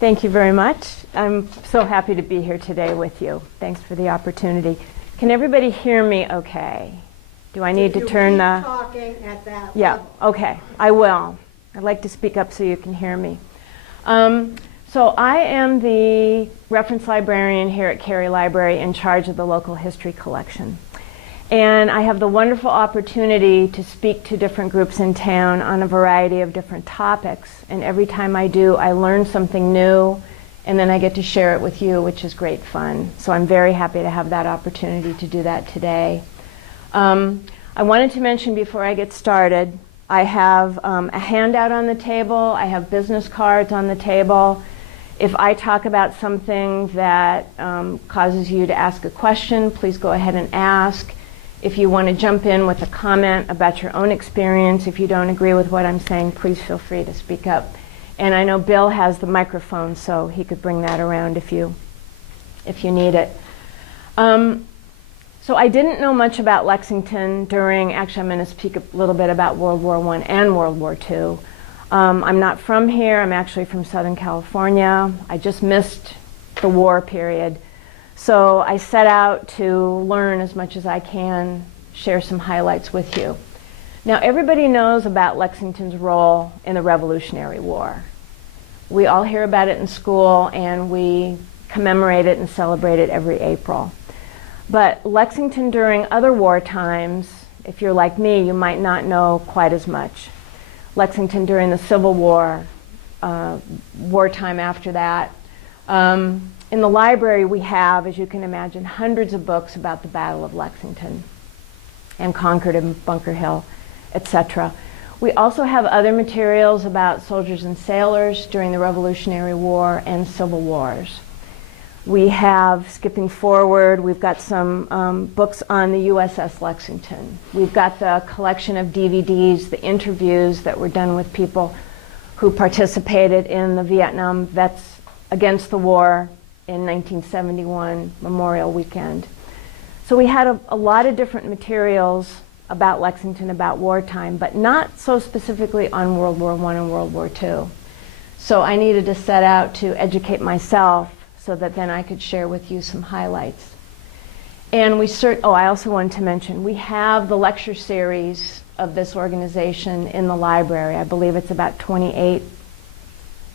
Thank you very much. I'm so happy to be here today with you. Thanks for the opportunity. Can everybody hear me okay? Do I need to turn the... talking at that Yeah, level. okay, I will. I'd like to speak up so you can hear me. So I am the reference librarian here at Cary Library in charge of the local history collection. And I have the wonderful opportunity to speak to different groups in town on a variety of different topics. And every time I do, I learn something new, and then I get to share it with you, which is great fun. So I'm very happy to have that opportunity to do that today. I wanted to mention before I get started, I have a handout on the table. I have business cards on the table. If I talk about something that causes you to ask a question, please go ahead and ask. If you want to jump in with a comment about your own experience, if you don't agree with what I'm saying, please feel free to speak up. And I know Bill has the microphone, so he could bring that around if you need it. So I didn't know much about Lexington during, actually I'm going to speak a little bit about World War I and World War II. I'm not from here, I'm actually from Southern California. I just missed the war period. So I set out to learn as much as I can, share some highlights with you. Now everybody knows about Lexington's role in the Revolutionary War. We all hear about it in school and we commemorate it and celebrate it every April. But Lexington during other war times, if you're like me, you might not know quite as much. Lexington during the Civil War, wartime after that. In the library we have, as you can imagine, hundreds of books about the Battle of Lexington and Concord and Bunker Hill, etc. We also have other materials about soldiers and sailors during the Revolutionary War and Civil Wars. We have, skipping forward, we've got some books on the USS Lexington. We've got the collection of DVDs, the interviews that were done with people who participated in the Vietnam Vets Against the War in 1971 Memorial Weekend. So we had a lot of different materials about Lexington, about wartime, but not so specifically on World War I and World War II. So I needed to set out to educate myself so that then I could share with you some highlights. And I also wanted to mention, we have the lecture series of this organization in the library. I believe it's about 28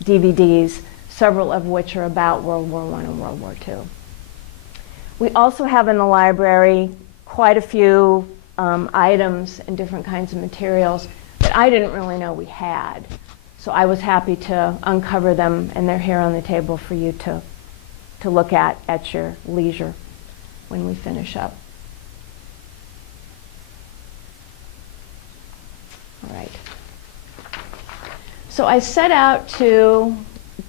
DVDs, several of which are about World War I and World War II. We also have in the library quite a few items and different kinds of materials that I didn't really know we had. So I was happy to uncover them, and they're here on the table for you to look at your leisure when we finish up. All right. So I set out to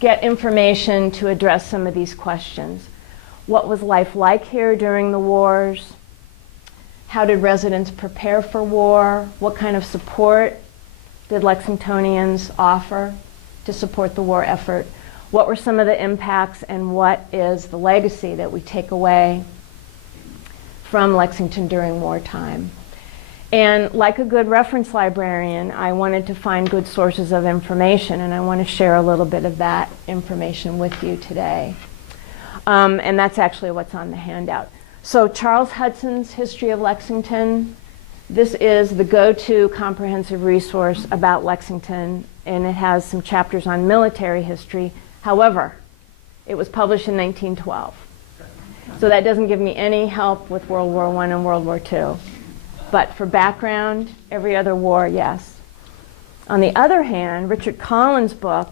get information to address some of these questions. What was life like here during the wars? How did residents prepare for war? What kind of support did Lexingtonians offer to support the war effort? What were some of the impacts, and what is the legacy that we take away from Lexington during wartime? And like a good reference librarian, I wanted to find good sources of information, and I want to share a little bit of that information with you today. And that's actually what's on the handout. So Charles Hudson's History of Lexington, this is the go-to comprehensive resource about Lexington, and it has some chapters on military history. However, it was published in 1912. So that doesn't give me any help with World War I and World War II. But for background, every other war, yes. On the other hand, Richard Collins' book,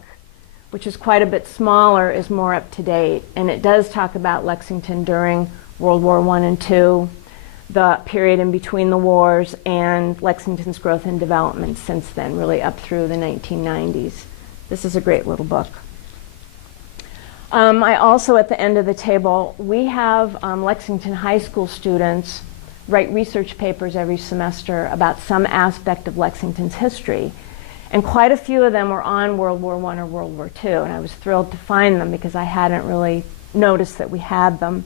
which is quite a bit smaller, is more up to date. And it does talk about Lexington during World War I and II, the period in between the wars, and Lexington's growth and development since then, really up through the 1990s. This is a great little book. I also, at the end of the table, we have Lexington High School students write research papers every semester about some aspect of Lexington's history. And quite a few of them were on World War I or World War II, and I was thrilled to find them because I hadn't really noticed that we had them.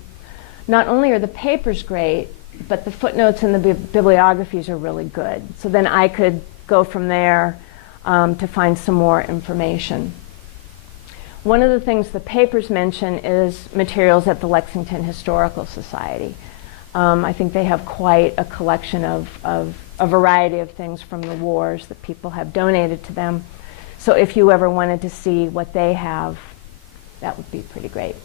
Not only are the papers great, but the footnotes and the bibliographies are really good. So then I could go from there to find some more information. One of the things the papers mention is materials at the Lexington Historical Society. I think they have quite a collection of a variety of things from the wars that people have donated to them. So if you ever wanted to see what they have, that would be pretty great.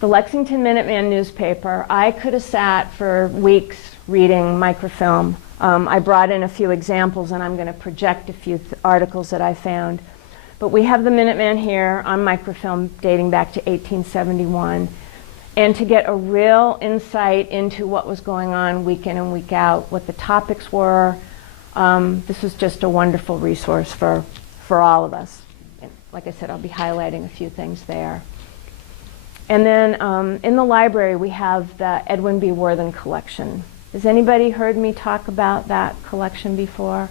The Lexington Minuteman newspaper, I could have sat for weeks reading microfilm. I brought in a few examples, and I'm going to project a few articles that I found. But we have the Minuteman here on microfilm dating back to 1871. And to get a real insight into what was going on week in and week out, what the topics were, this was just a wonderful resource for all of us. And like I said, I'll be highlighting a few things there. And then in the library, we have the Edwin B. Worthen collection. Has anybody heard me talk about that collection before?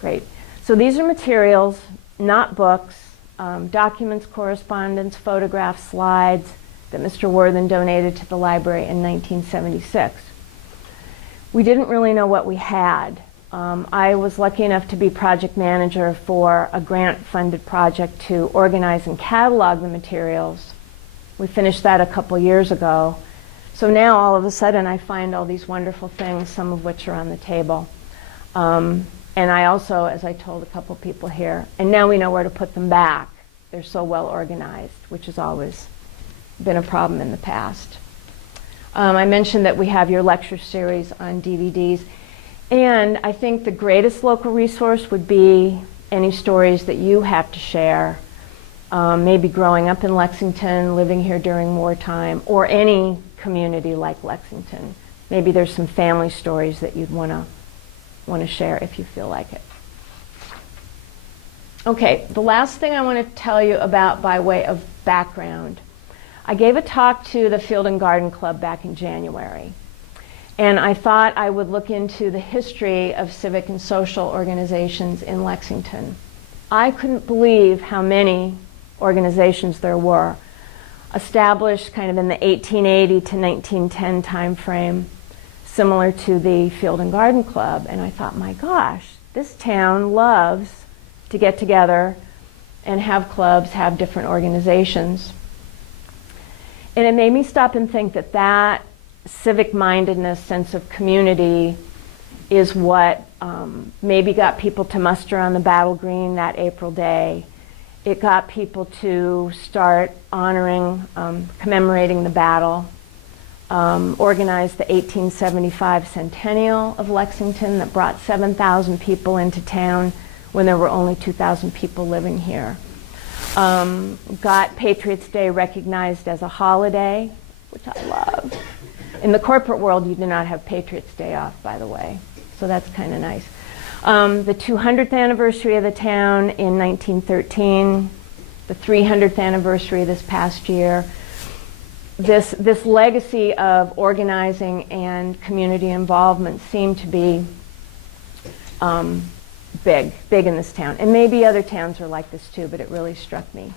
Great. So these are materials, not books, documents, correspondence, photographs, slides that Mr. Worthen donated to the library in 1976. We didn't really know what we had. I was lucky enough to be project manager for a grant-funded project to organize and catalog the materials. We finished that a couple years ago. So now all of a sudden I find all these wonderful things, some of which are on the table. And I also, as I told a couple people here, and now we know where to put them back. They're so well organized, which has always been a problem in the past. I mentioned that we have your lecture series on DVDs. And I think the greatest local resource would be any stories that you have to share. Maybe growing up in Lexington, living here during wartime, or any community like Lexington. Maybe there's some family stories that you'd want to share if you feel like it. Okay, the last thing I want to tell you about by way of background. I gave a talk to the Field and Garden Club back in January. And I thought I would look into the history of civic and social organizations in Lexington. I couldn't believe how many organizations there were, established kind of in the 1880 to 1910 time frame, similar to the Field and Garden Club. And I thought, my gosh, this town loves to get together and have clubs, have different organizations. And it made me stop and think that that civic-mindedness, sense of community, is what maybe got people to muster on the Battle Green that April day. It got people to start honoring, commemorating the battle, organized the 1875 centennial of Lexington that brought 7,000 people into town when there were only 2,000 people living here. Got Patriots' Day recognized as a holiday, which I love. In the corporate world, you do not have Patriots' Day off, by the way, so that's kind of nice. The 200th anniversary of the town in 1913, the 300th anniversary this past year. This legacy of organizing and community involvement seemed to be big in this town. And maybe other towns are like this too, but it really struck me.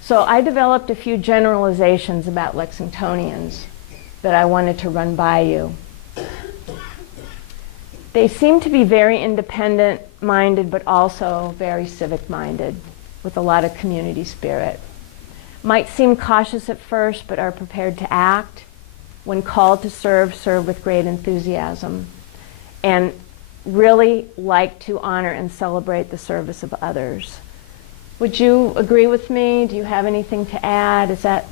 So I developed a few generalizations about Lexingtonians that I wanted to run by you. They seem to be very independent-minded, but also very civic-minded, with a lot of community spirit. Might seem cautious at first, but are prepared to act. When called to serve with great enthusiasm. And really like to honor and celebrate the service of others. Would you agree with me? Do you have anything to add? Is that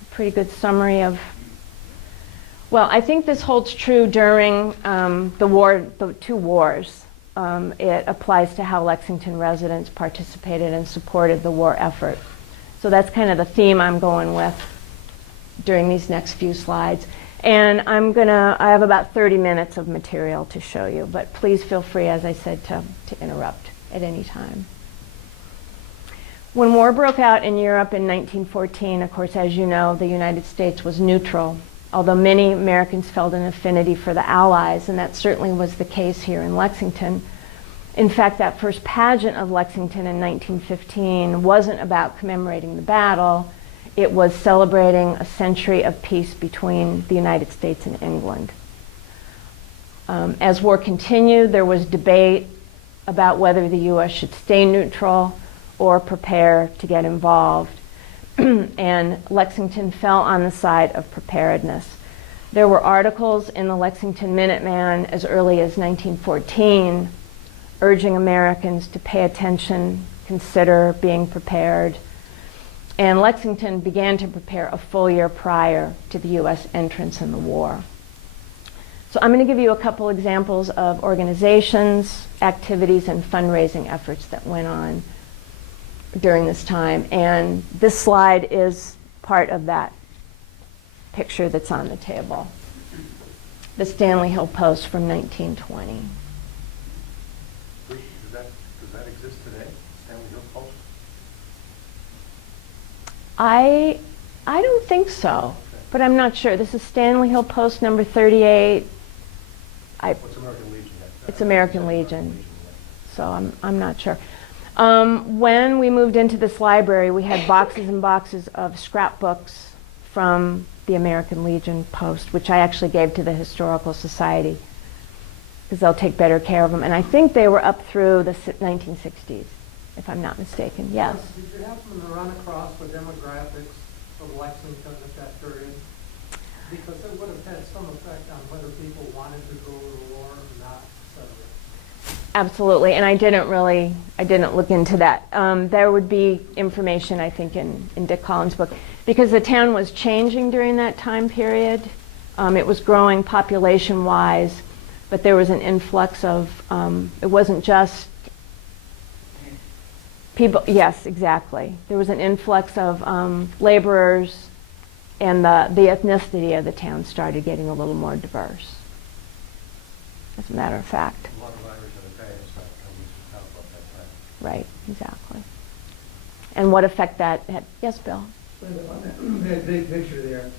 a pretty good summary of... Well, I think this holds true during the two wars. It applies to how Lexington residents participated and supported the war effort. So that's kind of the theme I'm going with during these next few slides. And I have about 30 minutes of material to show you, but please feel free, as I said, to interrupt at any time. When war broke out in Europe in 1914, of course, as you know, the United States was neutral, although many Americans felt an affinity for the Allies, and that certainly was the case here in Lexington. In fact, that first pageant of Lexington in 1915 wasn't about commemorating the battle. It was celebrating a century of peace between the United States and England. As war continued, there was debate about whether the U.S. should stay neutral or prepare to get involved. And Lexington fell on the side of preparedness. There were articles in the Lexington Minuteman as early as 1914 urging Americans to pay attention, consider being prepared. And Lexington began to prepare a full year prior to the U.S. entrance in the war. So I'm going to give you a couple examples of organizations, activities, and fundraising efforts that went on during this time. And this slide is part of that picture that's on the table. The Stanley Hill Post from 1920. Does that exist today, Stanley Hill Post? I don't think so, but I'm not sure. This is Stanley Hill Post number 38. What's American Legion? It's American Legion, so I'm not sure. When we moved into this library, we had boxes and boxes of scrapbooks from the American Legion Post, which I actually gave to the Historical Society because they'll take better care of them. And I think they were up through the 1960s, if I'm not mistaken. Yes? Did you happen to run across the demographics of Lexington at that period? Because it would have had some effect on whether people wanted to go to the war or not, etc. Absolutely, and I didn't look into that. There would be information, I think, in Dick Collins' book, because the town was changing during that time period. It was growing population-wise, but there was an influx of, it wasn't just people, yes, exactly. There was an influx of laborers, and the ethnicity of the town started getting a little more diverse, as a matter of fact. A lot of Irish and Italians started coming to town about that time. Right, exactly. And what effect that had? Yes, Bill? Linda, on that big picture there,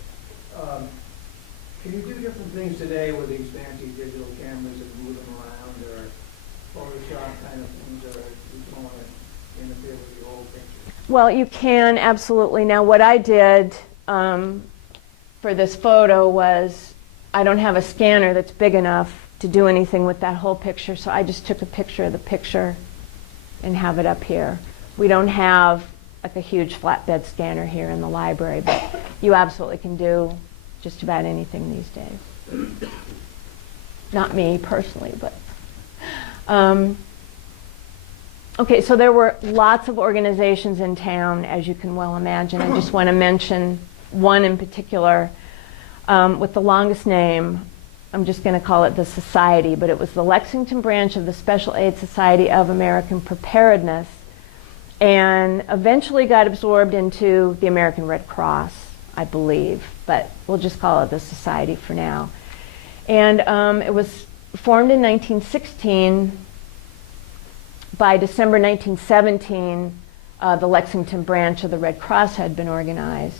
can you do different things today with these fancy digital cameras and move them around, or Photoshop kind of things, or you don't want to interfere with the old picture? Well, you can, absolutely. Now, what I did for this photo was, I don't have a scanner that's big enough to do anything with that whole picture, so I just took a picture of the picture and have it up here. We don't have like a huge flatbed scanner here in the library, but you absolutely can do just about anything these days. Not me personally, but okay, so there were lots of organizations in town, as you can well imagine. I just want to mention one in particular with the longest name. I'm just going to call it the Society, but it was the Lexington branch of the Special Aid Society of American Preparedness, and eventually got absorbed into the American Red Cross, I believe, but we'll just call it the Society for now. And it was formed in 1916. By December 1917, the Lexington branch of the Red Cross had been organized.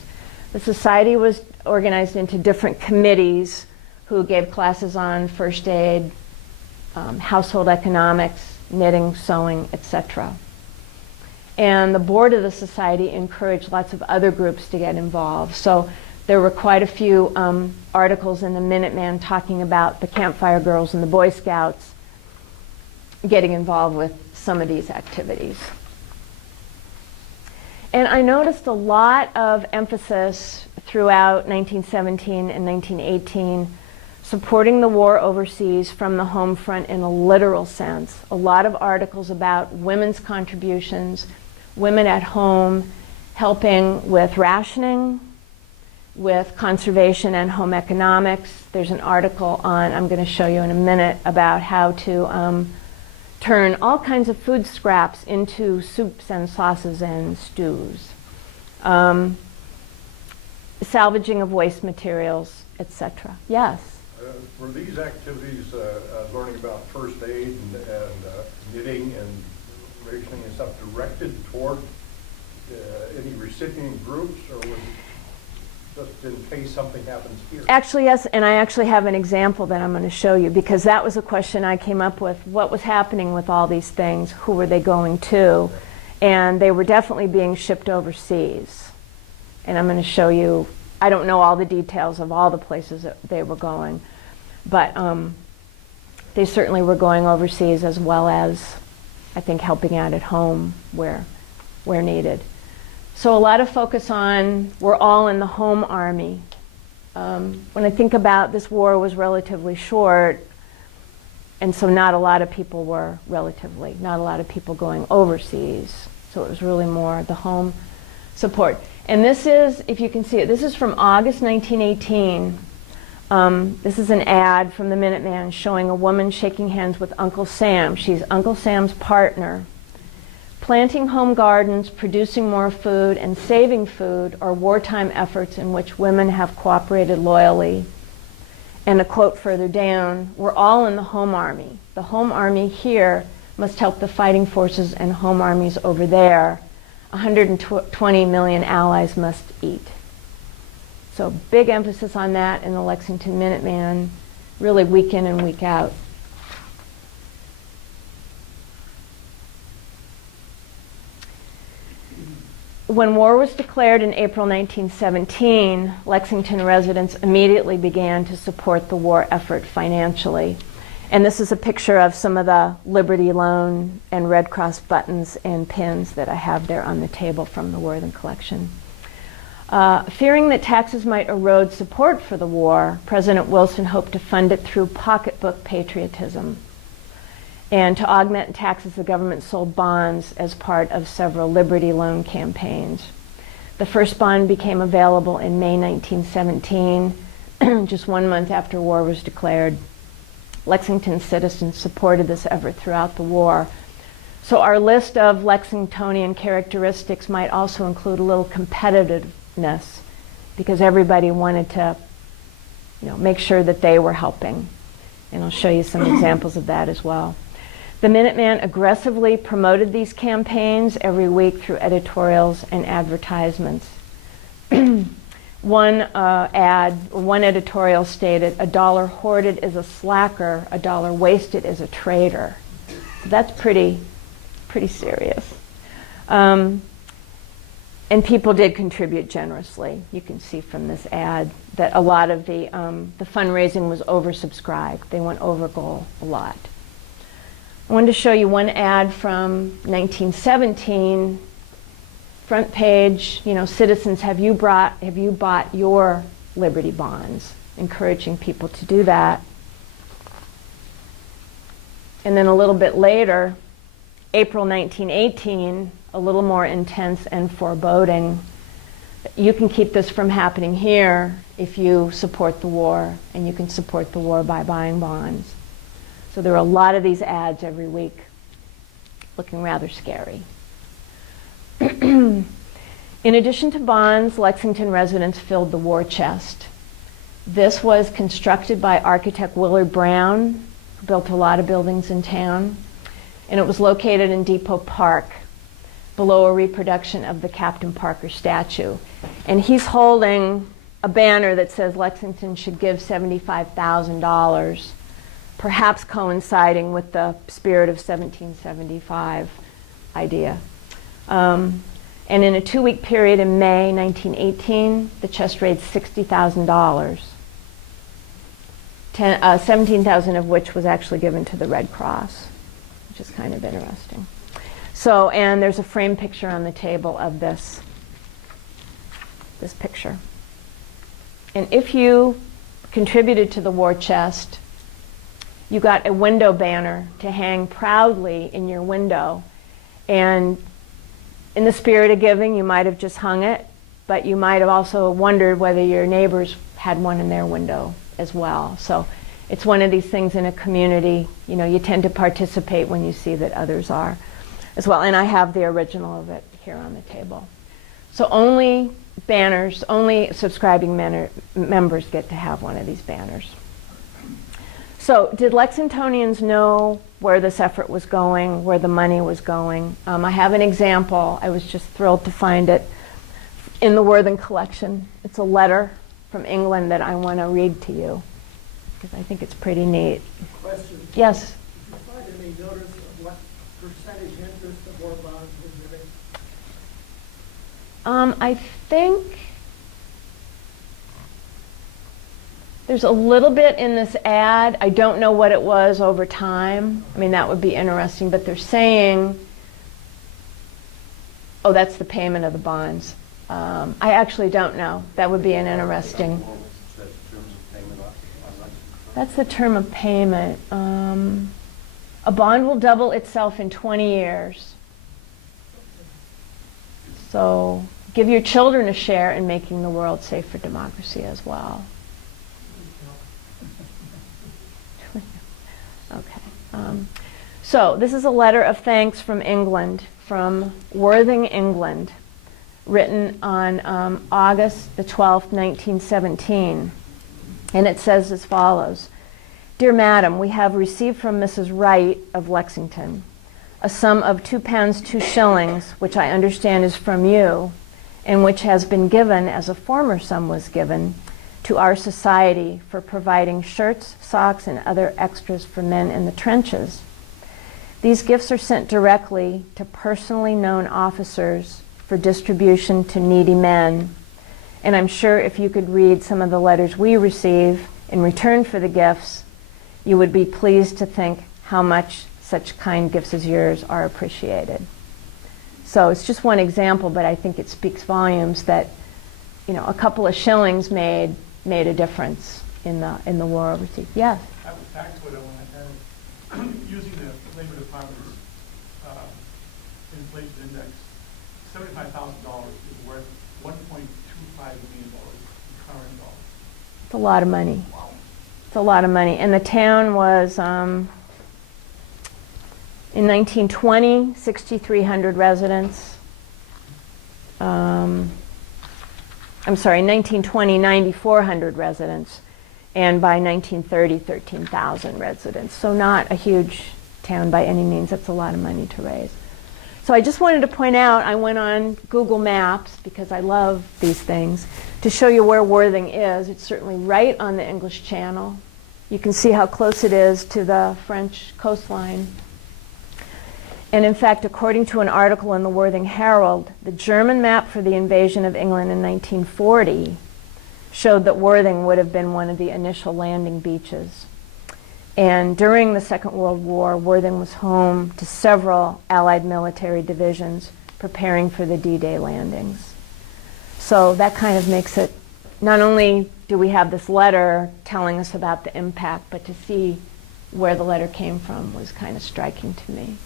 The Society was organized into different committees who gave classes on first aid, household economics, knitting, sewing, etc. And the board of the Society encouraged lots of other groups to get involved. So there were quite a few articles in the Minuteman talking about the Campfire Girls and the Boy Scouts getting involved with some of these activities. And I noticed a lot of emphasis throughout 1917 and 1918 supporting the war overseas from the home front in a literal sense. A lot of articles about women's contributions, women at home helping with rationing, with conservation and home economics. There's an article on, I'm going to show you in a minute, about how to turn all kinds of food scraps into soups and sauces and stews. Salvaging of waste materials, etc. Yes? Were these activities, learning about first aid and knitting and rationing and stuff, directed toward any recipient groups, or was it just in case something happens here? Actually, yes, and I actually have an example that I'm going to show you, because that was a question I came up with. What was happening with all these things? Who were they going to? And they were definitely being shipped overseas. And I'm going to show you, I don't know all the details of all the places that they were going, but they certainly were going overseas as well as I think helping out at home where needed. So a lot of focus on, we're all in the home army. When I think about this war was relatively short, and so not a lot of people going overseas. So it was really more the home support. And this is, if you can see it, this is from August 1918. This is an ad from the Minuteman showing a woman shaking hands with Uncle Sam. She's Uncle Sam's partner. Planting home gardens, producing more food, and saving food are wartime efforts in which women have cooperated loyally. And a quote further down, we're all in the home army. The home army here must help the fighting forces and home armies over there. 120 million allies must eat. So big emphasis on that in the Lexington Minuteman, really week in and week out. When war was declared in April 1917, Lexington residents immediately began to support the war effort financially. And this is a picture of some of the Liberty Loan and Red Cross buttons and pins that I have there on the table from the Worthen collection. Fearing that taxes might erode support for the war, President Wilson hoped to fund it through pocketbook patriotism. And to augment taxes, the government sold bonds as part of several Liberty Loan campaigns. The first bond became available in May 1917, just 1 month after war was declared. Lexington citizens supported this effort throughout the war. So our list of Lexingtonian characteristics might also include a little competitiveness, because everybody wanted to, make sure that they were helping. And I'll show you some examples of that as well. The Minuteman aggressively promoted these campaigns every week through editorials and advertisements. One editorial stated, "A dollar hoarded is a slacker, a dollar wasted is a traitor." So that's pretty serious. And people did contribute generously. You can see from this ad that a lot of the fundraising was oversubscribed. They went over goal a lot. I wanted to show you one ad from 1917, front page, citizens, have you bought your Liberty bonds? Encouraging people to do that. And then a little bit later, April 1918, a little more intense and foreboding. You can keep this from happening here if you support the war, and you can support the war by buying bonds. So there are a lot of these ads every week, looking rather scary. In addition to bonds, Lexington residents filled the war chest. This was constructed by architect Willard Brown, who built a lot of buildings in town, and it was located in Depot Park, below a reproduction of the Captain Parker statue. And he's holding a banner that says Lexington should give $75,000, perhaps coinciding with the spirit of 1775 idea. And in a 2-week period in May 1918, the chest raised $60,000, $17,000 of which was actually given to the Red Cross, which is kind of interesting. So, and there's a frame picture on the table of this picture. And if you contributed to the war chest, you got a window banner to hang proudly in your window. And in the spirit of giving, you might have just hung it, but you might have also wondered whether your neighbors had one in their window as well. So it's one of these things in a community, you tend to participate when you see that others are as well. And I have the original of it here on the table. So only subscribing members get to have one of these banners. So did Lexingtonians know where this effort was going, where the money was going? I have an example. I was just thrilled to find it in the Worthen collection. It's a letter from England that I want to read to you, because I think it's pretty neat. Question. Yes? Did you find any notice of what percentage interest the war bonds were giving? I think There's a little bit in this ad. I don't know what it was over time. I mean, that would be interesting, but they're saying, oh, that's the payment of the bonds. I actually don't know. That would be an interesting. That's the term of payment. A bond will double itself in 20 years. So give your children a share in making the world safe for democracy as well. Okay. So this is a letter of thanks from England, from Worthing, England, written on August the 12th, 1917. And it says as follows. Dear Madam, we have received from Mrs. Wright of Lexington a sum of £2 2 which I understand is from you, and which has been given, as a former sum was given, to our society for providing shirts, socks, and other extras for men in the trenches. These gifts are sent directly to personally known officers for distribution to needy men. And I'm sure if you could read some of the letters we receive in return for the gifts, you would be pleased to think how much such kind gifts as yours are appreciated. So it's just one example, but I think it speaks volumes that, you know, a couple of shillings made a difference in the war overseas. Yes? That was tax widow when I had using the Labor Department's inflation index. $75,000 is worth $1.25 million in current dollars. It's a lot of money. Wow. It's a lot of money. And the town was, in 1920, 6,300 residents. I'm sorry, in 1920, 9,400 residents. And by 1930, 13,000 residents. So not a huge town by any means. That's a lot of money to raise. So I just wanted to point out, I went on Google Maps, because I love these things, to show you where Worthing is. It's certainly right on the English Channel. You can see how close it is to the French coastline. And in fact, according to an article in the Worthing Herald, the German map for the invasion of England in 1940 showed that Worthing would have been one of the initial landing beaches. And during the Second World War, Worthing was home to several Allied military divisions preparing for the D-Day landings. So that kind of makes it, not only do we have this letter telling us about the impact, but to see where the letter came from was kind of striking to me.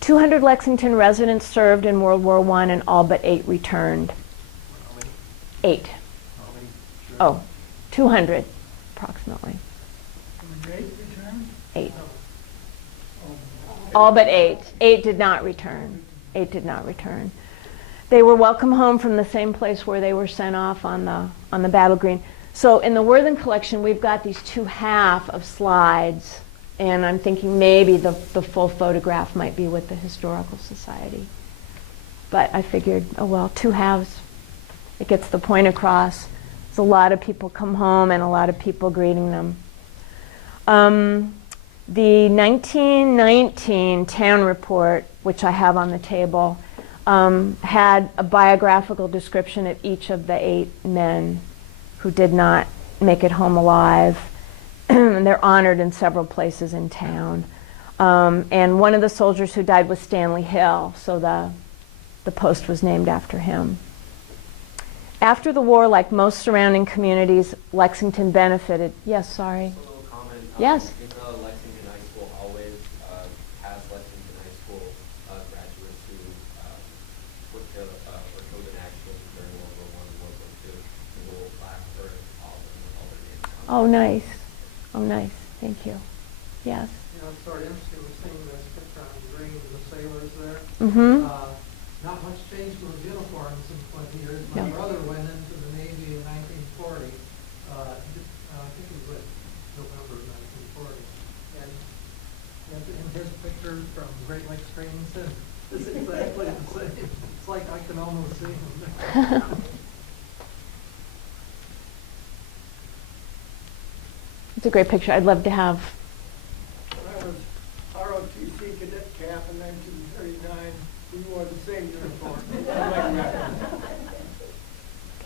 200 Lexington residents served in World War I, and all but 8 returned. How many? 8. How many? Oh, 200 approximately. 8. All but 8. 8 did not return. 8 did not return. They were welcome home from the same place where they were sent off on the battle green. So in the Worthen collection, we've got these 2 half of slides, and I'm thinking maybe the full photograph might be with the Historical Society. But I figured, oh well, 2 halves, it gets the point across. There's a lot of people come home and a lot of people greeting them. The 1919 town report, which I have on the table, had a biographical description of each of the 8 men who did not make it home alive. And they're honored in several places in town. And one of the soldiers who died was Stanley Hill, so the post was named after him. After the war, like most surrounding communities, Lexington benefited. Yes, sorry. Just a little comment. Yes. Did Lexington High School always has Lexington High School graduates who were killed in action during World War I and World War II? The little plaque for all their names. Oh, nice. Oh, nice. Thank you. Yes. You know, it's sort of interesting, we're seeing this picture on the green, the sailors there. Mm-hmm. Not much change from the uniforms in 20 years. No. My brother went into the Navy in 1940. I think it was November of 1940. And in his picture from Great Lakes Training Center, it's exactly the same. It's like I can almost see him there. It's a great picture. I'd love to have. When I was ROTC cadet camp in 1939, we wore the same uniform. I like that one.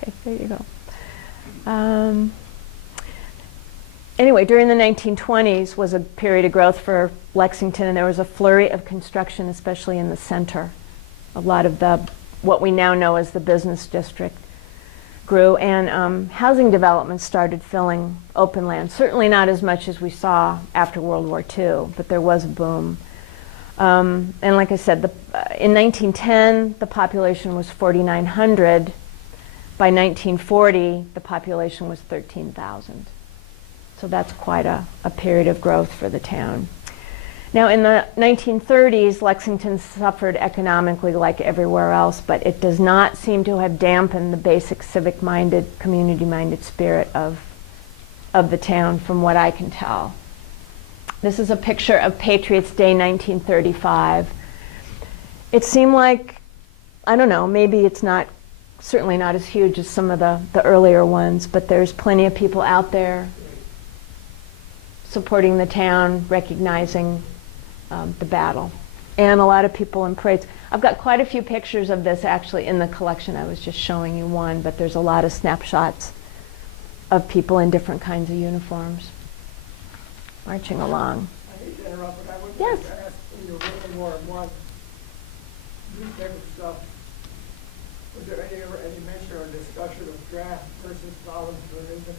Okay, there you go. Anyway, during the 1920s was a period of growth for Lexington, and there was a flurry of construction, especially in the center. A lot of what we now know as the business district grew, and housing developments started filling open land. Certainly not as much as we saw after World War II, but there was a boom. And like I said, in 1910, the population was 4,900. By 1940, the population was 13,000. So that's quite a period of growth for the town. Now, in the 1930s, Lexington suffered economically like everywhere else, but it does not seem to have dampened the basic civic-minded, community-minded spirit of the town, from what I can tell. This is a picture of Patriots' Day 1935. It seemed like, I don't know, maybe it's not, certainly not as huge as some of the earlier ones, but there's plenty of people out there supporting the town, recognizing the battle, and a lot of people in parades. I've got quite a few pictures of this actually in the collection. I was just showing you one, but there's a lot of snapshots of people in different kinds of uniforms marching along. I hate to interrupt, but I would Yes. like to ask, in your World War I newspaper stuff, was there ever any mention or discussion of draft versus volunteerism?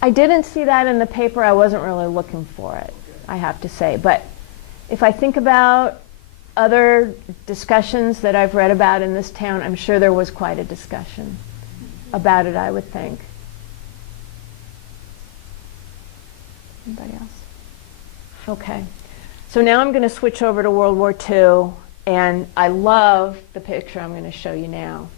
I didn't see that in the paper. I wasn't really looking for it, I have to say. But if I think about other discussions that I've read about in this town, I'm sure there was quite a discussion about it, I would think. Anybody else? Okay. So now I'm going to switch over to World War II, and I love the picture I'm going to show you now.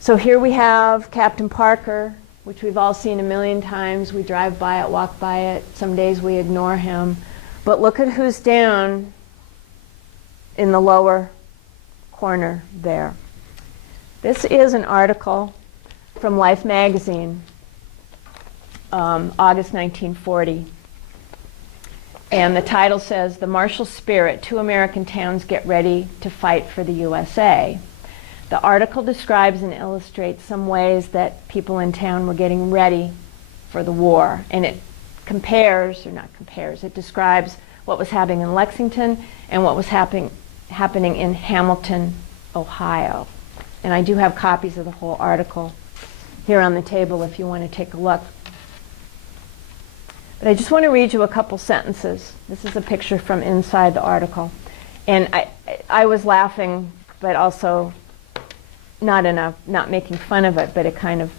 So here we have Captain Parker, which we've all seen a million times. We drive by it, walk by it. Some days we ignore him. But look at who's down in the lower corner there. This is an article from Life magazine, August 1940. And the title says, "The Martial Spirit, 2 American Towns Get Ready to Fight for the USA." The article describes and illustrates some ways that people in town were getting ready for the war. And it compares, or not compares, it describes what was happening in Lexington and what was happening in Hamilton, Ohio. And I do have copies of the whole article here on the table if you want to take a look. But I just want to read you a couple sentences. This is a picture from inside the article. And I was laughing, but also not making fun of it, but it kind of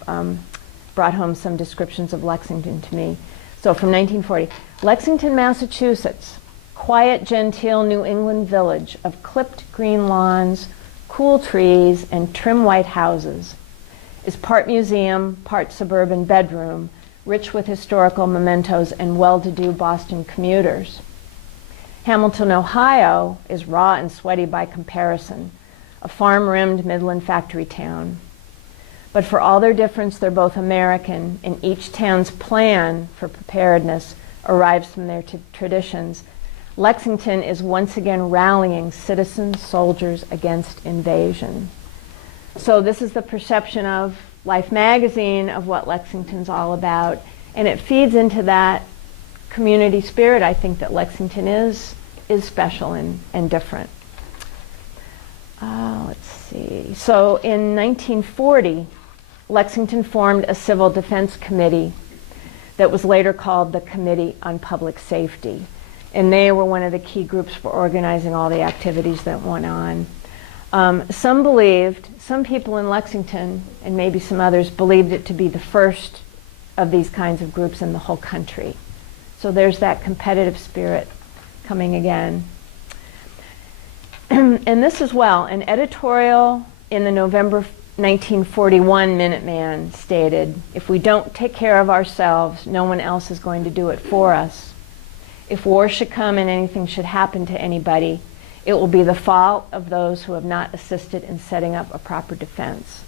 brought home some descriptions of Lexington to me. So from 1940, Lexington, Massachusetts, quiet, genteel New England village of clipped green lawns, cool trees, and trim white houses, is part museum, part suburban bedroom, rich with historical mementos and well-to-do Boston commuters. Hamilton, Ohio, is raw and sweaty by comparison, a farm-rimmed Midland factory town. But for all their difference, they're both American, and each town's plan for preparedness arrives from their traditions. Lexington is once again rallying citizen soldiers against invasion. So this is the perception of Life magazine of what Lexington's all about, and it feeds into that community spirit. I think that Lexington is special and different. Let's see. So in 1940, Lexington formed a civil defense committee that was later called the Committee on Public Safety. And they were one of the key groups for organizing all the activities that went on. Some people in Lexington, and maybe some others, believed it to be the first of these kinds of groups in the whole country. So there's that competitive spirit coming again. And this as well, an editorial in the November 1941 Minuteman stated, "If we don't take care of ourselves, no one else is going to do it for us. If war should come and anything should happen to anybody, it will be the fault of those who have not assisted in setting up a proper defense."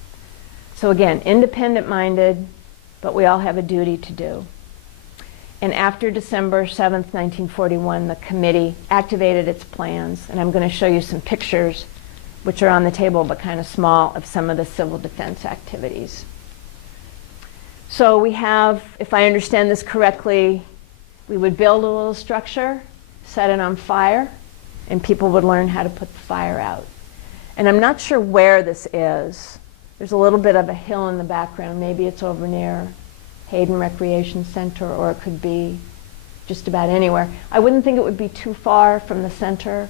So again, independent-minded, but we all have a duty to do. And after December 7th, 1941, the committee activated its plans, and I'm going to show you some pictures which are on the table but kind of small, of some of the civil defense activities. So we have, if I understand this correctly, we would build a little structure, set it on fire, and people would learn how to put the fire out. And I'm not sure where this is. There's a little bit of a hill in the background. Maybe it's over near Hayden Recreation Center, or it could be just about anywhere. I wouldn't think it would be too far from the center,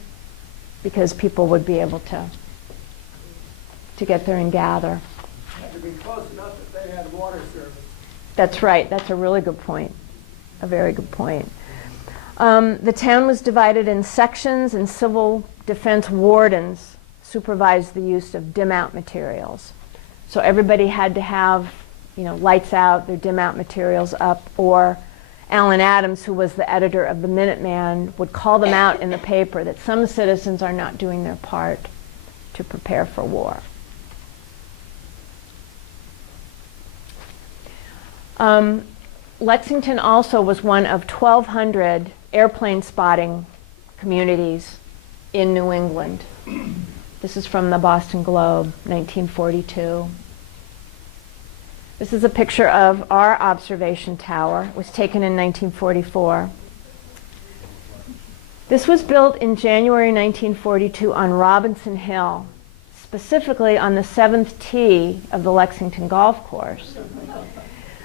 because people would be able to get there and gather. Had to be close enough that they had water service. That's right. That's a really good point. A very good point. The town was divided in sections, and civil defense wardens supervised the use of dim-out materials. So everybody had to have, lights out, their dim-out materials up, or Alan Adams, who was the editor of the Minuteman, would call them out in the paper that some citizens are not doing their part to prepare for war. Lexington also was one of 1,200 airplane spotting communities in New England. This is from the Boston Globe, 1942. This is a picture of our observation tower. It was taken in 1944. This was built in January 1942 on Robinson Hill, specifically on the 7th tee of the Lexington golf course.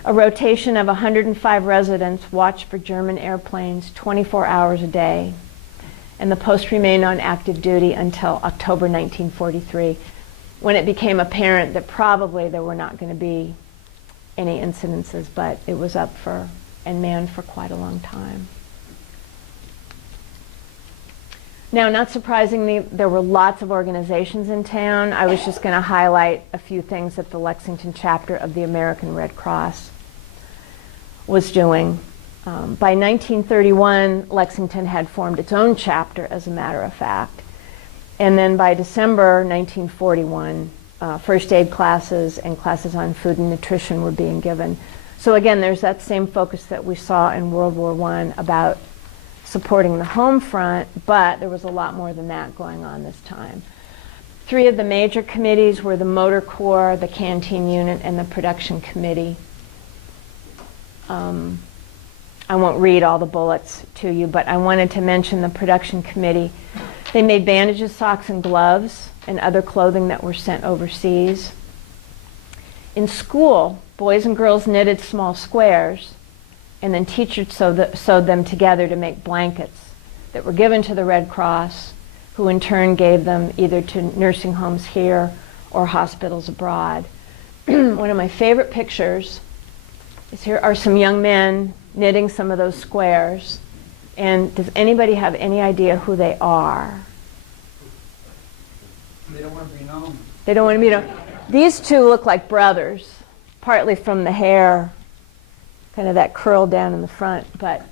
A rotation of 105 residents watched for German airplanes 24 hours a day, and the post remained on active duty until October 1943, when it became apparent that probably there were not going to be any incidences, but it was up for and manned for quite a long time. Now, not surprisingly, there were lots of organizations in town. I was just going to highlight a few things that the Lexington chapter of the American Red Cross was doing. By 1931, Lexington had formed its own chapter, as a matter of fact. And then by December 1941, first aid classes and classes on food and nutrition were being given. So again, there's that same focus that we saw in World War I about supporting the home front, but there was a lot more than that going on this time. Three of the major committees were the Motor Corps, the Canteen Unit, and the Production Committee. I won't read all the bullets to you, but I wanted to mention the Production Committee. They made bandages, socks, and gloves, and other clothing that were sent overseas. In school, boys and girls knitted small squares, and then teachers sewed them together to make blankets that were given to the Red Cross, who in turn gave them either to nursing homes here or hospitals abroad. One of my favorite pictures is here are some young men knitting some of those squares. And does anybody have any idea who they are? They don't want to be known. They don't want to be known. These two look like brothers, partly from the hair, kind of that curl down in the front. But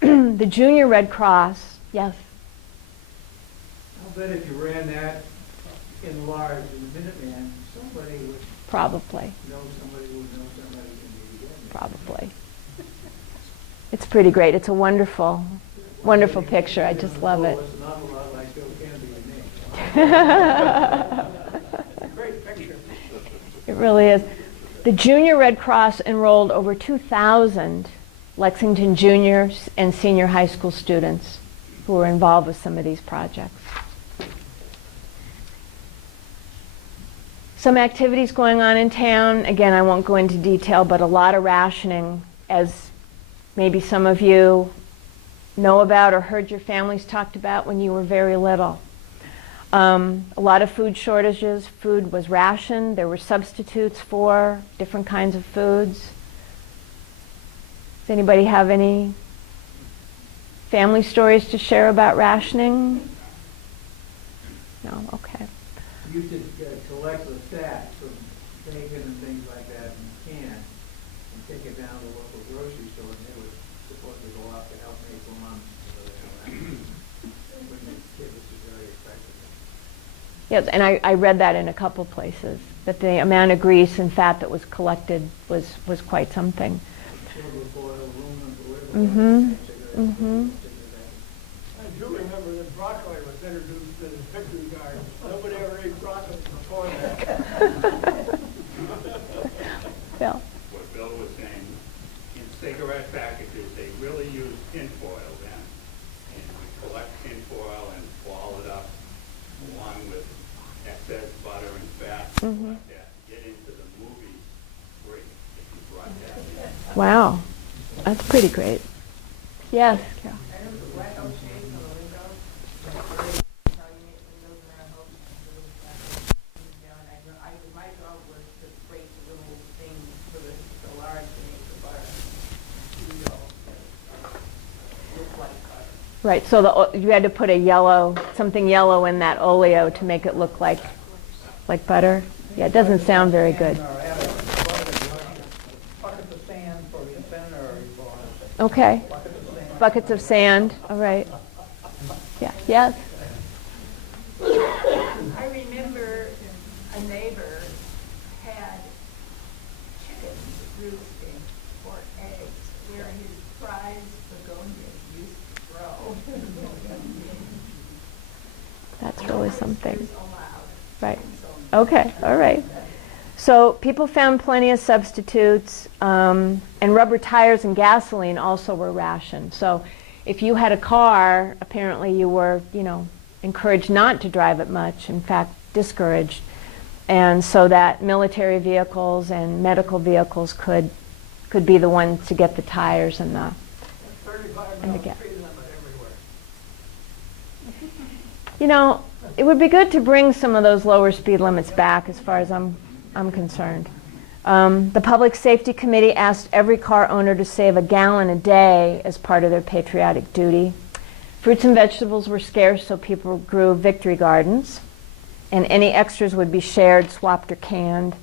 the Junior Red Cross, yes? I'll bet if you ran that in large in the Minuteman, somebody would Probably. know somebody would know somebody in the beginning. Probably. It's pretty great. It's a wonderful, wonderful picture. I just love it. It's an awful lot like Bill Kennedy and me. Great picture. It really is. The Junior Red Cross enrolled over 2,000 Lexington junior and senior high school students who were involved with some of these projects. Some activities going on in town. Again, I won't go into detail, but a lot of rationing, as maybe some of you know about or heard your families talked about when you were very little. A lot of food shortages. Food was rationed. There were substitutes for different kinds of foods. Does anybody have any family stories to share about rationing? No? Okay. You used to collect the fat from bacon and things like that in cans and take it down to the local grocery store, and they would supposedly go out to help make lunch. When the kid was very effective. Yes, and I read that in a couple places, that the amount of grease and fat that was collected was quite something. Silver foil, aluminum foil. I do remember that broccoli was introduced to the victory garden. Nobody ever ate before that. Bill? What Bill was saying, in cigarette packages, they really use tinfoil then. And we collect tinfoil and ball it up along with excess butter and fat, Mhm. like that. Get into the movie break if you brought that in. Wow, that's pretty great. Yes, Carol? I remember the blackout shades on the windows, like how you make windows in our house, the little blackout shades, you know, and my job was to break the little things for the large to make the butter, you know, look like butter. Right, so you had to put something yellow in that oleo to make it look like butter? Yeah, it doesn't sound very good. Buckets of sand for the incinerator bar. Okay, Buckets of sand. buckets of sand, all right. Yeah, yes? I remember a neighbor had chickens roosting for eggs where his prize begonias used to grow. That's really something. It's allowed. Right. Okay, all right. So people found plenty of substitutes, and rubber tires and gasoline also were rationed. So if you had a car, apparently you were, encouraged not to drive it much, in fact, discouraged. And so that military vehicles and medical vehicles could be the ones to get the tires and the 35 And mile again. speed limit everywhere. It would be good to bring some of those lower speed limits back as far as I'm concerned. The Public Safety Committee asked every car owner to save a gallon a day as part of their patriotic duty. Fruits and vegetables were scarce, so people grew victory gardens, and any extras would be shared, swapped, or canned.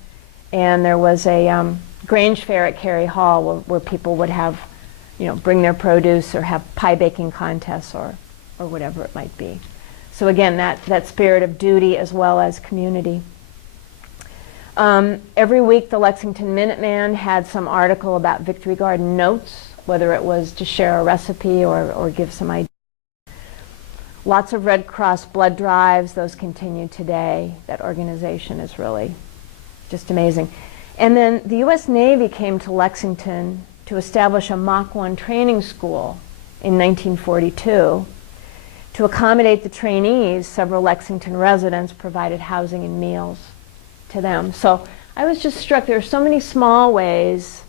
And there was a Grange fair at Cary Hall where people would have, bring their produce or have pie baking contests or whatever it might be. So again, that spirit of duty as well as community. Every week the Lexington Minuteman had some article about Victory Garden notes, whether it was to share a recipe or give some ideas. Lots of Red Cross blood drives, those continue today. That organization is really just amazing. And then the U.S. Navy came to Lexington to establish a Mach 1 training school in 1942. To accommodate the trainees, several Lexington residents provided housing and meals to them. So I was just struck, there are so many small ways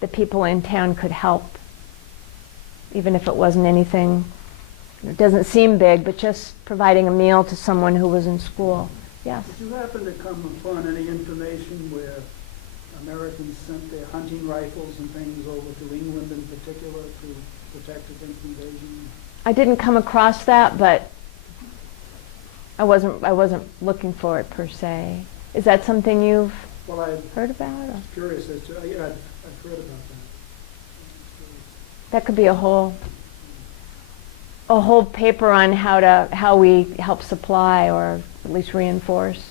that people in town could help, even if it wasn't anything, it doesn't seem big, but just providing a meal to someone who was in school. Yes? Did you happen to come upon any information where Americans sent their hunting rifles and things over to England in particular to protect against invasion? I didn't come across that, but I wasn't looking for it per se. Is that something you've Well, I heard about? Or? was curious as to, yeah, I've heard about that. That could be a whole paper on how we help supply or at least reinforce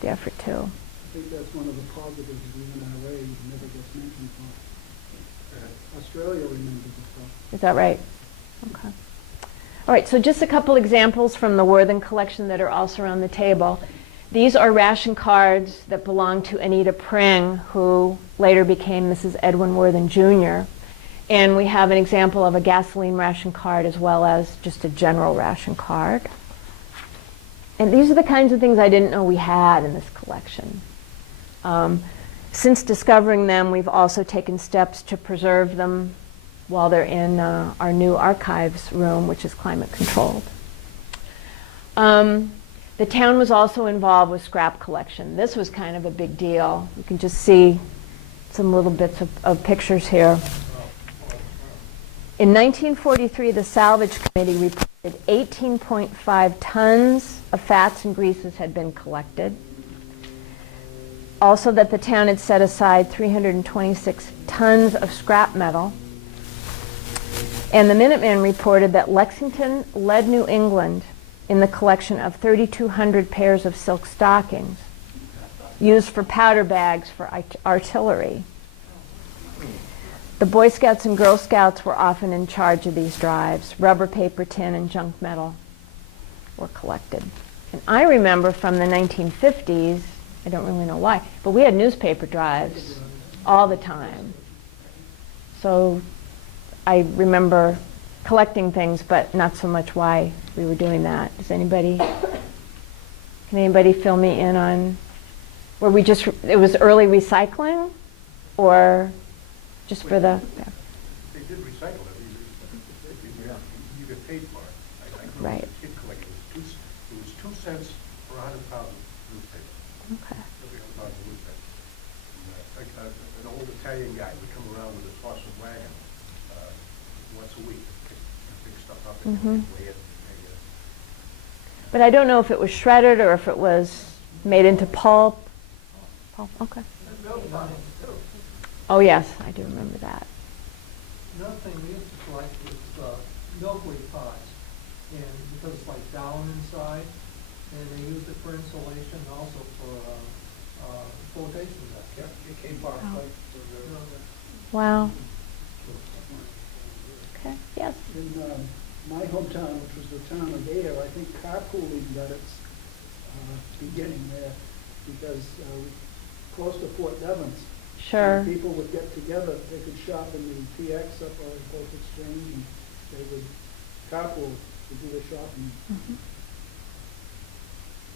the effort too. I think that's one of the positives of the NRA, never gets mentioned much. Australia remembers it though. Is that right? Okay. All right, so just a couple examples from the Worthen collection that are also around the table. These are ration cards that belong to Anita Pring, who later became Mrs. Edwin Worthen Jr. And we have an example of a gasoline ration card as well as just a general ration card. And these are the kinds of things I didn't know we had in this collection. Since discovering them, we've also taken steps to preserve them while they're in our new archives room, which is climate controlled. The town was also involved with scrap collection. This was kind of a big deal. You can just see some little bits of pictures here. In 1943, the Salvage Committee reported 18.5 tons of fats and greases had been collected. Also that the town had set aside 326 tons of scrap metal. And the Minuteman reported that Lexington led New England in the collection of 3,200 pairs of silk stockings used for powder bags for artillery. The Boy Scouts and Girl Scouts were often in charge of these drives. Rubber, paper, tin, and junk metal were collected. And I remember from the 1950s, I don't really know why, but we had newspaper drives all the time. So I remember collecting things, but not so much why we were doing that. Can anybody fill me in on, were we just, it was early recycling, or just for the, They did recycle it. You get paid for it. I grew up Right. as a kid collecting. It was 2 cents for 100 pounds of newspaper. okay. Every 100 pounds of newspaper. And, an old Italian guy would come around with his horse and wagon once a week, pick stuff up and Mhm. weigh it. But I don't know if it was shredded or if it was made into pulp. Pulp, okay. And milk bottles too. Oh yes, I do remember that. Another thing we used to collect was milkweed pods, and because it's like down inside, and they used it for insulation and also for flotation vest. Yeah, it came back Oh. like, Wow. Okay, yes. In my hometown, which was the town of Air, I think carpooling got its beginning there because close to Fort Devens. Sure. when people would get together, they could shop in the PX up on Post Exchange, and they would carpool to do the shopping. Mhm.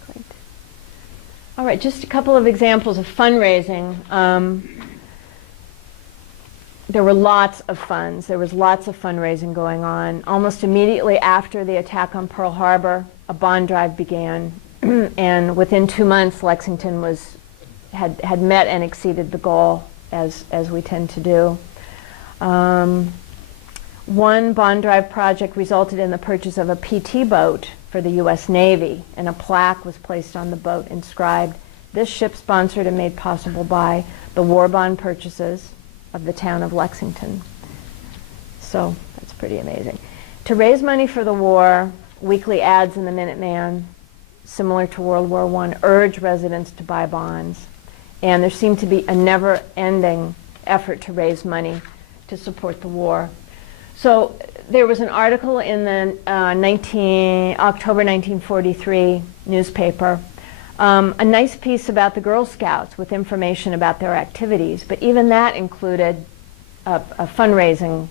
Great. All right, just a couple of examples of fundraising. There were lots of funds. There was lots of fundraising going on. Almost immediately after the attack on Pearl Harbor, a bond drive began, and within 2 months, Lexington had met and exceeded the goal, as we tend to do. One bond drive project resulted in the purchase of a PT boat for the U.S. Navy, and a plaque was placed on the boat inscribed, "This ship sponsored and made possible by the war bond purchases of the town of Lexington." So that's pretty amazing. To raise money for the war, weekly ads in the Minuteman, similar to World War I, urged residents to buy bonds. And there seemed to be a never-ending effort to raise money to support the war. So there was an article in the October 1943 newspaper, a nice piece about the Girl Scouts with information about their activities, but even that included a fundraising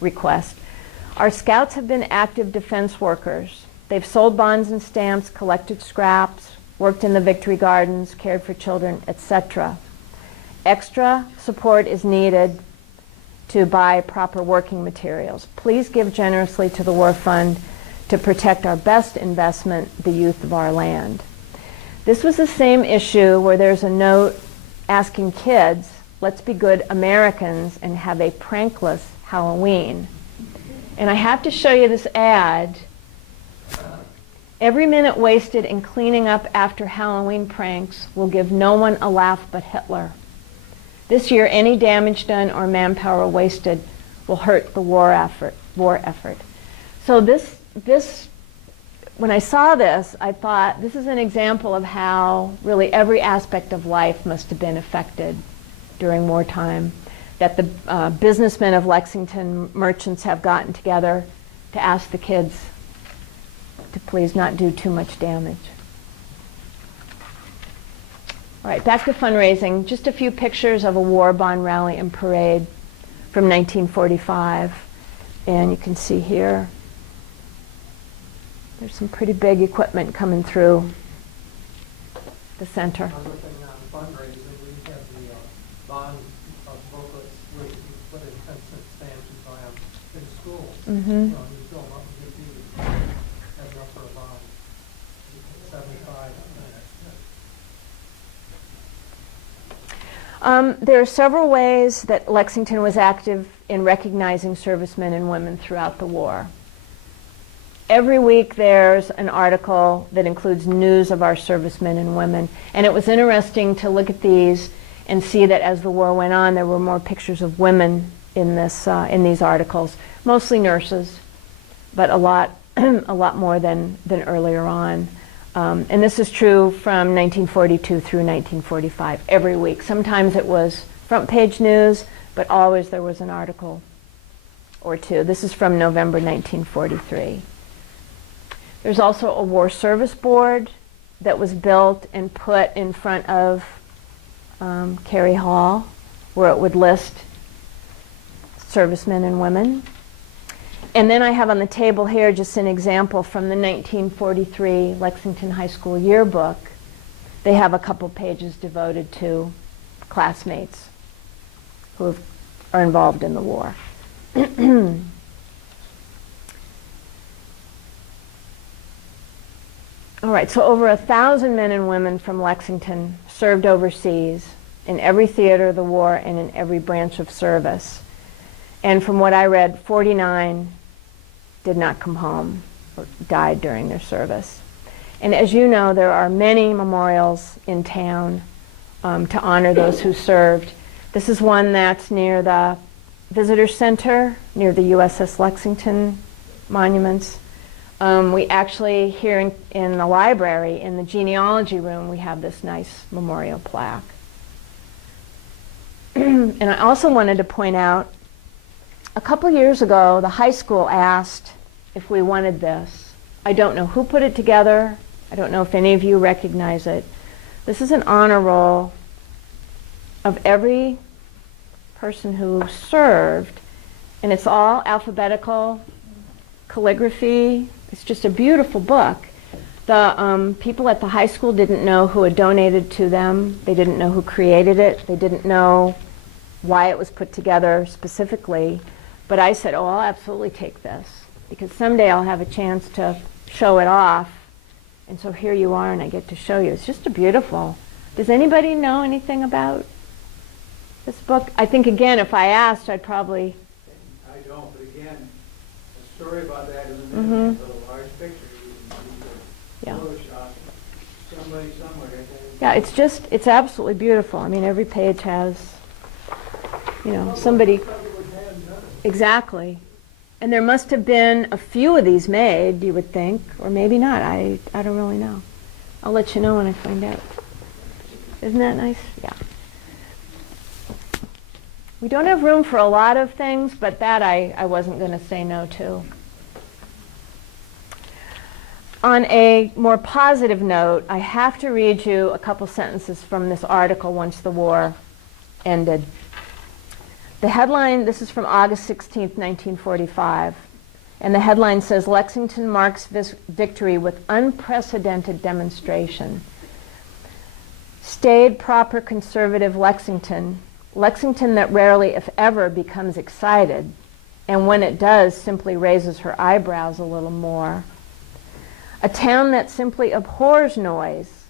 request. Our Scouts have been active defense workers. They've sold bonds and stamps, collected scraps, worked in the Victory Gardens, cared for children, etc. Extra support is needed to buy proper working materials. Please give generously to the War Fund to protect our best investment, the youth of our land. This was the same issue where there's a note asking kids, let's be good Americans and have a prankless Halloween. And I have to show you this ad. Every minute wasted in cleaning up after Halloween pranks will give no one a laugh but Hitler. This year, any damage done or manpower wasted will hurt the war effort. So this, when I saw this, I thought this is an example of how really every aspect of life must have been affected during wartime. That the businessmen of Lexington, merchants, have gotten together to ask the kids to please not do too much damage. All right, back to fundraising. Just a few pictures of a war bond rally and parade from 1945. And you can see here, there's some pretty big equipment coming through the center. Another thing on fundraising, we have the bond booklets where you can put in 10-cent stamps and buy them in schools. Mm-hmm. You fill them up and give you have enough for a bond. 75. There are several ways that Lexington was active in recognizing servicemen and women throughout the war. Every week there's an article that includes news of our servicemen and women, and it was interesting to look at these and see that as the war went on, there were more pictures of women in these articles, mostly nurses, but a lot more than earlier on. And this is true from 1942 through 1945, every week. Sometimes it was front page news, but always there was an article or two. This is from November 1943. There's also a war service board that was built and put in front of Cary Hall, where it would list servicemen and women. And then I have on the table here just an example from the 1943 Lexington High School yearbook. They have a couple pages devoted to classmates who are involved in the war. All right, so over 1,000 men and women from Lexington served overseas in every theater of the war and in every branch of service. And from what I read, 49 did not come home or died during their service. And as you know, there are many memorials in town to honor those who served. This is one that's near the Visitor Center, near the USS Lexington monuments. We actually, here in the library, in the genealogy room, we have this nice memorial plaque. And I also wanted to point out, a couple years ago, the high school asked if we wanted this. I don't know who put it together. I don't know if any of you recognize it. This is an honor roll of every person who served, and it's all alphabetical, calligraphy. It's just a beautiful book. The people at the high school didn't know who had donated to them. They didn't know who created it. They didn't know why it was put together specifically. But I said, oh, I'll absolutely take this, because someday I'll have a chance to show it off. And so here you are, and I get to show you. It's just a beautiful. Does anybody know anything about this book? I think, again, if I asked, I'd probably... I don't, but again, the story about that is Mm-hmm. amazing. With a large picture, you can see the Yeah. Photoshop. Somebody somewhere. Yeah, it's absolutely beautiful. I mean, every page has, you know, somebody... Exactly. And there must have been a few of these made, you would think, or maybe not. I don't really know. I'll let you know when I find out. Isn't that nice? Yeah. We don't have room for a lot of things, but that I wasn't going to say no to. On a more positive note, I have to read you a couple sentences from this article once the war ended. The headline, this is from August 16th, 1945, and the headline says, Lexington marks victory with unprecedented demonstration. Staid, proper, conservative Lexington, Lexington that rarely, if ever, becomes excited, and when it does, simply raises her eyebrows a little more. A town that simply abhors noise,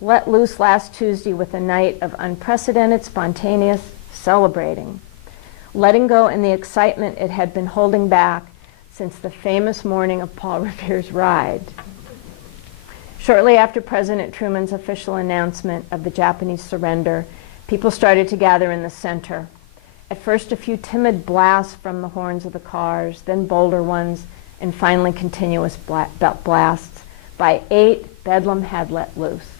let loose last Tuesday with a night of unprecedented, spontaneous celebrating, letting go in the excitement it had been holding back since the famous morning of Paul Revere's ride. Shortly after President Truman's official announcement of the Japanese surrender, people started to gather in the center. At first a few timid blasts from the horns of the cars, then bolder ones, and finally continuous blasts. By 8, Bedlam had let loose.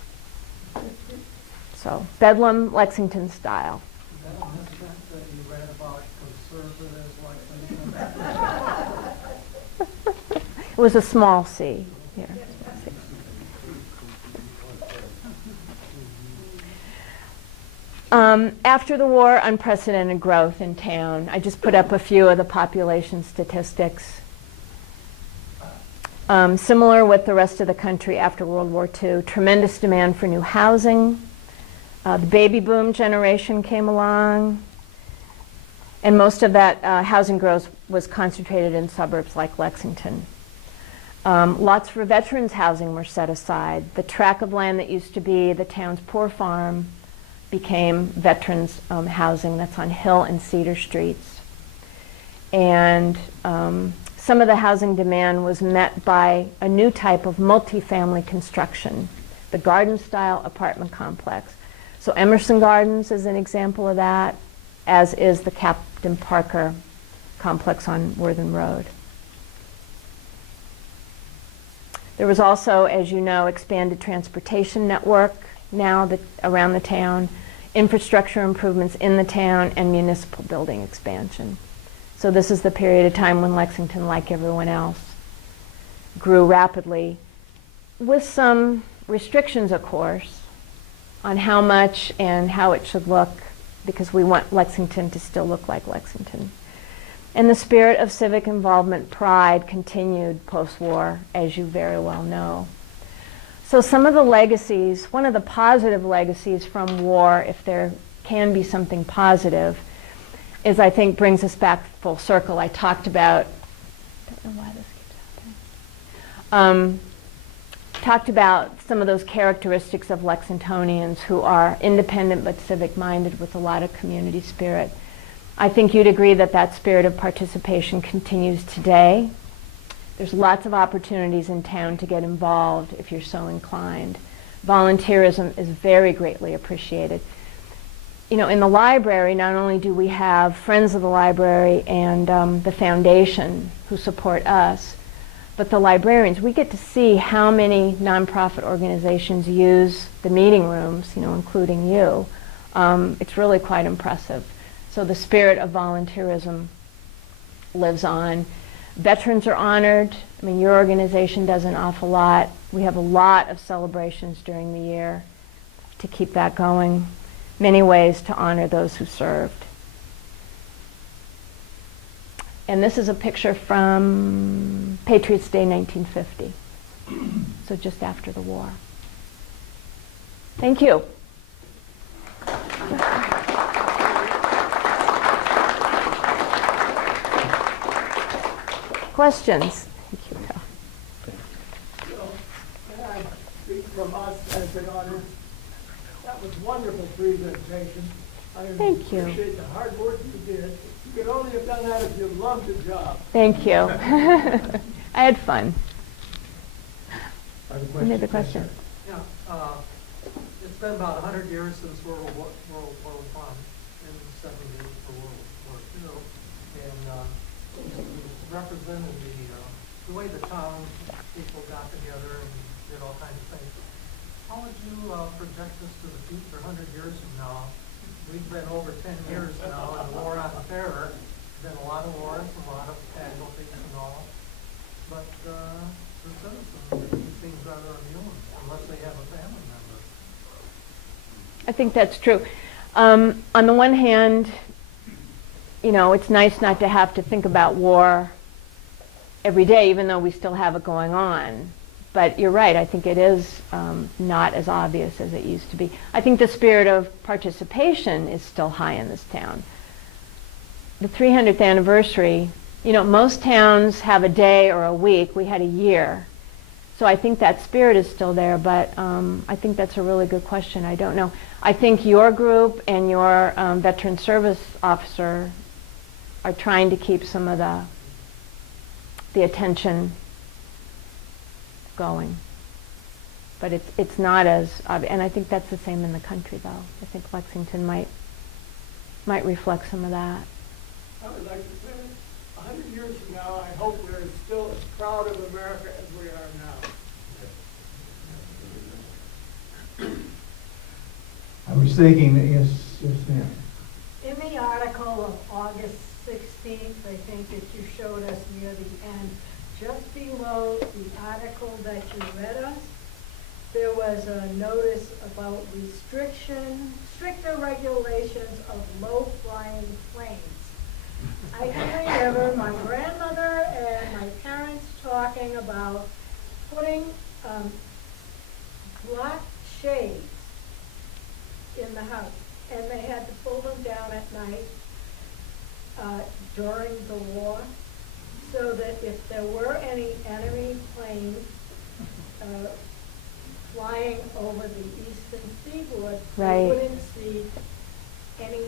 So, Bedlam, Lexington style. Is that an incident that you read about conservatives Lexington? It was a small C here. After the war, unprecedented growth in town. I just put up a few of the population statistics. Similar with the rest of the country after World War II, tremendous demand for new housing. The baby boom generation came along, and most of that housing growth was concentrated in suburbs like Lexington. Lots for veterans housing were set aside. The tract of land that used to be the town's poor farm became veterans housing. That's on Hill and Cedar Streets. And some of the housing demand was met by a new type of multifamily construction, the garden-style apartment complex. So Emerson Gardens is an example of that, as is the Captain Parker complex on Worthen Road. There was also, as you know, expanded transportation network now around the town, infrastructure improvements in the town, and municipal building expansion. So this is the period of time when Lexington, like everyone else, grew rapidly, with some restrictions, of course, on how much and how it should look, because we want Lexington to still look like Lexington. And the spirit of civic involvement, pride, continued post-war, as you very well know. So some of the legacies, one of the positive legacies from war, if there can be something positive, is, I think, brings us back full circle. I talked about, I don't know why this keeps happening. Talked about some of those characteristics of Lexingtonians who are independent but civic-minded with a lot of community spirit. I think you'd agree that that spirit of participation continues today. There's lots of opportunities in town to get involved if you're so inclined. Volunteerism is very greatly appreciated. You know, in the library, not only do we have Friends of the Library and the Foundation who support us, but the librarians, we get to see how many nonprofit organizations use the meeting rooms, you know, including you. It's really quite impressive. So the spirit of volunteerism lives on. Veterans are honored. I mean, your organization does an awful lot. We have a lot of celebrations during the year to keep that going. Many ways to honor those who served. And this is a picture from Patriots' Day 1950, so just after the war. Thank you. Questions? Thank you, Bill. So, can I speak from us as an audience? That was wonderful presentation. I Thank you. appreciate the hard work you did. You could only have done that if you loved the job. Thank you. I had fun. I have a You made the question. Yeah, it's been about 100 years since World War I and 70 for World War II. And you represented the way the town people got together and did all kinds of things. How would you project this to the future 100 years from now? We've been over 10 years now in war on terror. Been a lot of wars, a lot of casualties and all. But the citizens, they keep things rather immune unless they have a family member. I think that's true. On the one hand, you know, it's nice not to have to think about war every day, even though we still have it going on. But you're right, I think it is not as obvious as it used to be. I think the spirit of participation is still high in this town. The 300th anniversary, you know, most towns have a day or a week. We had a year. So I think that spirit is still there, but I think that's a really good question. I don't know. I think your group and your veteran service officer are trying to keep some of the attention going. But it's not as obvious, and I think that's the same in the country, though. I think Lexington might reflect some of that. I would like to say, 100 years from now, I hope we're still as proud of America as we are now. I was thinking, yes, ma'am. In the article of August 16th, I think that you showed us near the end, just below the article that you read us, there was a notice about stricter regulations of low-flying planes. I can remember my grandmother and my parents talking about putting black shades in the house, and they had to pull them down at night during the war, so that if there were any enemy planes flying over the eastern seaboard, Right. they wouldn't see any